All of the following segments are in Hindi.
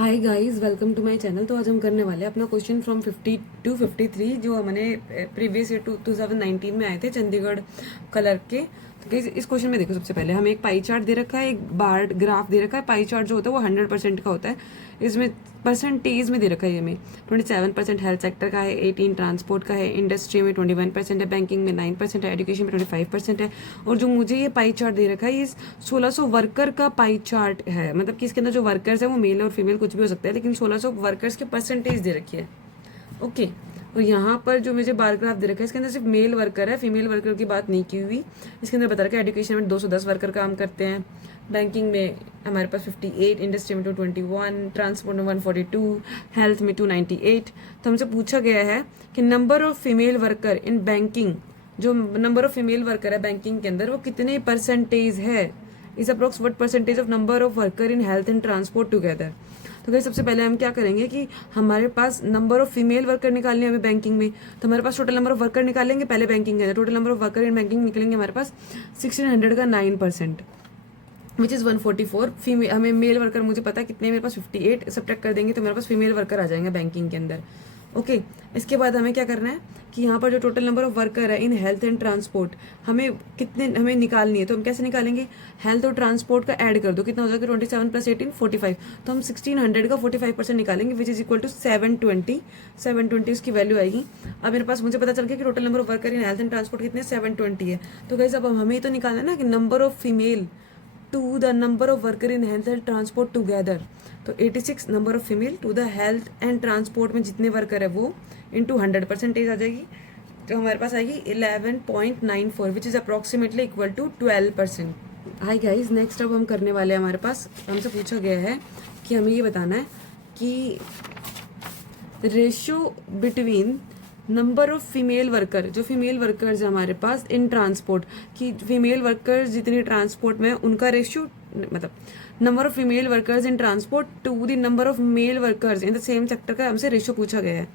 Hi guys, welcome to my channel. तो आज हम करने वाले हैं अपना क्वेश्चन फ्रॉम 50 टू 53 जो हमने प्रीवियस ईयर 2019 में आए थे चंडीगढ़ क्लर्क के। तो गाइस इस क्वेश्चन में देखो, सबसे पहले हमें एक पाई चार्ट दे रखा है, एक बार ग्राफ दे रखा है। पाई चार्ट जो होता है वो 100% का होता है। इसमें परसेंटेज में दे रखा है हमें 27% हेल्थ सेक्टर का है, 18 ट्रांसपोर्ट का है, इंडस्ट्री में 21% है, बैंकिंग में 9% है, एजुकेशन में 25% है। और जो मुझे ये पाई चार्ट दे रखा है ये 1600 वर्कर का पाई चार्ट है। मतलब कि इसके अंदर जो वर्कर्स है वो मेल और फीमेल कुछ भी हो सकता है, लेकिन 1600 वर्कर्स के परसेंटेज दे रखी है। ओके। और यहाँ पर जो मुझे बार ग्राफ दे रखा है इसके अंदर सिर्फ मेल वर्कर है, फीमेल वर्कर की बात नहीं की हुई। इसके अंदर बता रखा है एजुकेशन में 210 वर्कर काम करते हैं, बैंकिंग में हमारे पास 58, इंडस्ट्री में 221, ट्रांसपोर्ट में 142, हेल्थ में 298। तो हमसे पूछा गया है कि number of female worker in banking, जो नंबर ऑफ फीमेल वर्कर है बैंकिंग के अंदर वो कितने परसेंटेज है, is approx what percentage of number of worker in health and transport together. तो गाइस सबसे पहले हम क्या करेंगे कि हमारे पास नंबर ऑफ फीमेल वर्कर निकालने हमें बैंकिंग में, तो हमारे पास टोटल नंबर ऑफ वर्कर निकालेंगे पहले बैंकिंग के अंदर। Total number of worker in banking निकलेंगे हमारे पास 1600 का 9%, विच इज़ 144। फीमेल हमें मेल वर्कर मुझे पता है कितने, मेरे पास 58 सब्ट्रैक्ट कर देंगे तो मेरे पास फीमेल वर्कर आ जाएंगे बैंकिंग के अंदर। ओके। इसके बाद हमें क्या करना है कि यहाँ पर जो टोटल नंबर ऑफ वर्कर है इन हेल्थ एंड ट्रांसपोर्ट हमें निकालनी है। तो हम कैसे निकालेंगे, हेल्थ और ट्रांसपोर्ट का ऐड कर दो, कितना हो जाएगा 27 + 18 45। तो हम 1600 का 45% निकालेंगे, विच इज इक्वल टू 720 उसकी वैल्यू आएगी। अब मेरे पास मुझे पता चल गया कि total number of worker in health and transport कितने 720 है। तो गाइस अब हमें तो निकालना है ना कि number of female to the number of worker in health and transport together. तो 86 number of female to the health and transport में जितने वर्कर है वो इंटू 100% आ जाएगी। तो हमारे पास आएगी 11.94, which is approximately equal to 12%। Hi guys, next अब हम करने वाले हैं, हमारे पास हमसे पूछा गया है कि हमें ये बताना है कि ratio between number of female worker, जो फीमेल वर्कर्स है हमारे पास इन ट्रांसपोर्ट, कि फीमेल वर्कर्स जितनी ट्रांसपोर्ट में उनका रेशियो, मतलब number of female workers in transport to the number of male workers in the same sector का हमसे रेशियो पूछा गया है।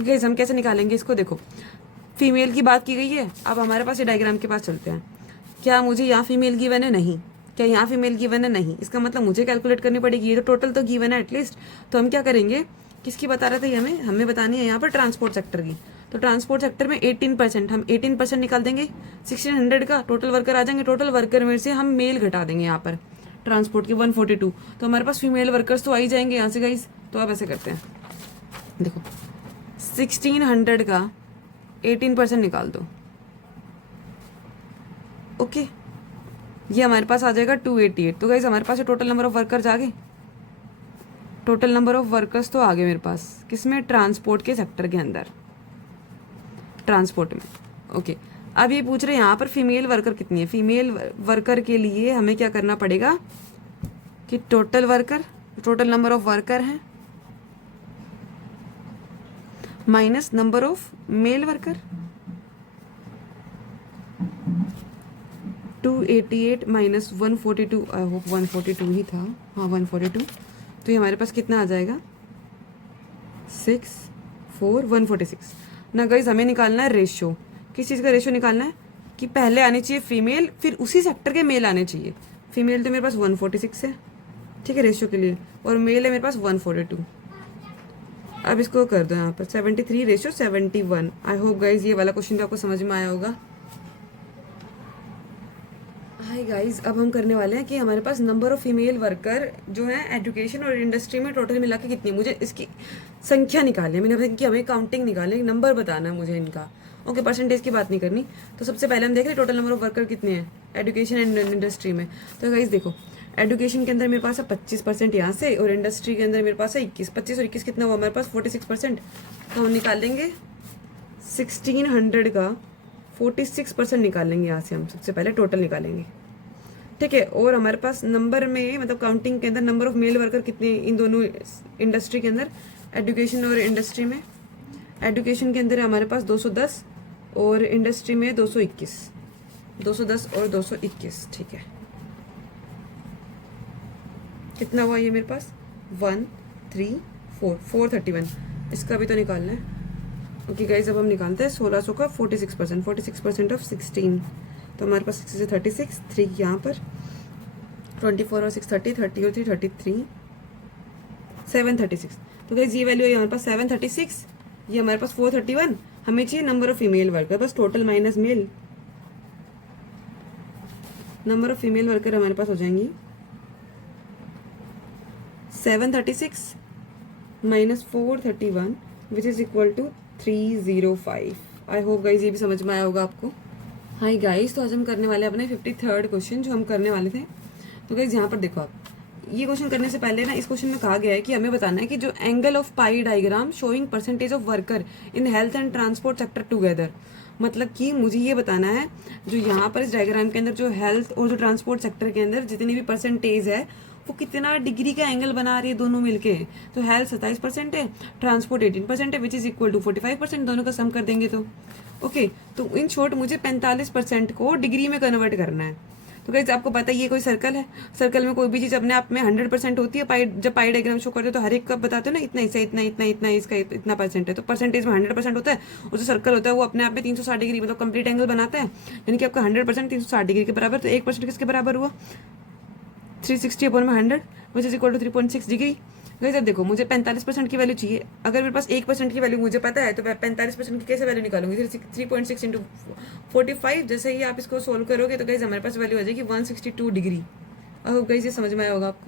ओके, हम कैसे निकालेंगे इसको, देखो फीमेल की बात की गई है। अब हमारे पास ये डायग्राम के पास चलते हैं। क्या मुझे यहाँ फीमेल गिवन है? नहीं। क्या यहाँ फीमेल गिवन है? नहीं। इसका मतलब मुझे कैलकुलेट करनी पड़ेगी, ये तो टोटल तो गिवन है एटलीस्ट। तो हम क्या करेंगे, किसकी बता रहे थे हमें बतानी है यहाँ पर ट्रांसपोर्ट सेक्टर की। तो ट्रांसपोर्ट सेक्टर में 18%, हम 18% निकाल देंगे 1600 का, टोटल वर्कर आ जाएंगे। टोटल वर्कर में से हम मेल घटा देंगे यहाँ पर ट्रांसपोर्ट के 142, तो हमारे पास फीमेल वर्कर्स तो आ ही जाएंगे यहाँ से गाइस। तो अब ऐसे करते हैं, देखो 1600 का 18% निकाल दो। ओके, ये हमारे पास आ जाएगा 288। तो गाइस हमारे पास टोटल नंबर ऑफ वर्कर्स आ गए, टोटल नंबर ऑफ वर्कर्स तो आ गए मेरे पास, किसमें, ट्रांसपोर्ट के सेक्टर के अंदर, ट्रांसपोर्ट में। ओके, अब ये पूछ रहे हैं यहाँ पर फीमेल वर्कर कितनी है। फीमेल वर्कर के लिए हमें क्या करना पड़ेगा कि total worker, total number of worker हैं minus number of male worker, 288 minus 142, I hope 142 ही था, हाँ 142। तो ये हमारे पास कितना आ जाएगा 146 ना गाइज। हमें निकालना है रेशियो, किस चीज़ का रेशियो निकालना है कि पहले आने चाहिए फीमेल, फिर उसी सेक्टर के मेल आने चाहिए। फीमेल तो मेरे पास 146 है, ठीक है, रेशियो के लिए, और मेल है मेरे पास 142। अब इसको कर दो यहाँ पर 73 रेशियो 71। आई होप गाइज ये वाला क्वेश्चन भी आपको समझ में आया होगा। हाय गाइज, अब हम करने वाले हैं कि हमारे पास नंबर ऑफ फीमेल वर्कर जो है एजुकेशन और इंडस्ट्री में टोटल मिला के कितनी, मुझे इसकी संख्या निकालनी है। मैंने बताया कि हमें काउंटिंग निकालनी है, नंबर बताना है मुझे इनका। ओके, परसेंटेज की बात नहीं करनी। तो सबसे पहले हम देख रहे हैं टोटल नंबर ऑफ वर्कर कितने हैं एजुकेशन एंड इंडस्ट्री में। तो गाइज देखो, एजुकेशन के अंदर मेरे पास है 25% यहाँ से, और इंडस्ट्री के अंदर मेरे पास है 21। 25 और 21 कितना हुआ हमारे पास 46%। तो हम निकाल लेंगे 1600 का 46% निकाल लेंगे यहाँ से। हम सबसे पहले टोटल निकालेंगे, ठीक है। और हमारे पास नंबर में, मतलब काउंटिंग के अंदर नंबर ऑफ मेल वर्कर कितने इन दोनों इंडस्ट्री के अंदर, एजुकेशन और इंडस्ट्री में। एजुकेशन के अंदर हमारे पास 210 और इंडस्ट्री में 221, 210 और 221, ठीक है। कितना हुआ ये मेरे पास 431। इसका भी तो निकालना है। ओके गाइज, अब हम निकालते हैं 1600 का 46%, 46% ऑफ 16। तो हमारे पास 6 से 36, 3 यहाँ पर 24 और 6 30, 30 और 3 33, 736। तो गाइज ये वैल्यू है हमारे पास 736, ये हमारे पास 431। हमें चाहिए नंबर ऑफ फीमेल वर्कर, बस total minus male, number of female worker हमारे पास हो जाएंगी 736 minus 431 which is equal to 305। I hope guys ये भी समझ में आया होगा आपको। हाय गाइस, तो आज हम करने वाले अपने 53rd क्वेश्चन जो हम करने वाले थे। तो गाइज यहाँ पर देखो, आप ये क्वेश्चन करने से पहले ना इस क्वेश्चन में कहा गया है कि हमें बताना है कि जो angle of pi diagram showing percentage of worker in health and transport sector together, मतलब कि मुझे ये बताना है जो यहाँ पर इस डायग्राम के अंदर जो हेल्थ और जो ट्रांसपोर्ट सेक्टर के अंदर जितनी भी परसेंटेज है वो कितना डिग्री का एंगल बना रही है दोनों मिलके। तो हेल्थ 27% है, ट्रांसपोर्ट 18% है, विच इज इक्वल टू 45%, दोनों का सम कर देंगे तो ओके। तो इन शॉर्ट मुझे 45% को डिग्री में कन्वर्ट करना है। तो गाइस आपको पता है ये कोई सर्कल है, सर्कल में कोई भी चीज़ अपने आप में 100% होती है। पाई जब पाई डायग्राम शो करते हो तो हर एक का बताते हो ना, इतना इससे इतना इतना इतना इसका इतना परसेंट है, तो परसेंटेज में 100% होता है। और जो सर्कल होता है वो अपने आप में 360 डिग्री मतलब कंप्लीट एंगल बनाता है, यानी कि आपका 100% 360 डिग्री के बराबर। तो 1% किसके बराबर हुआ, 360/100 which is equal to 3.6 degree. Guys अब देखो, मुझे 45% की वैल्यू चाहिए। अगर मेरे पास 1% की वैल्यू मुझे पता है तो मैं 45% की कैसे वैल्यू निकालूंगी, 3.6 इंटू 45। जैसे ही आप इसको सोल्व करोगे तो गाइस हमारे पास वैल्यू आ जाएगी 162 डिग्री। अब गाइस ये समझ में आया होगा आपको।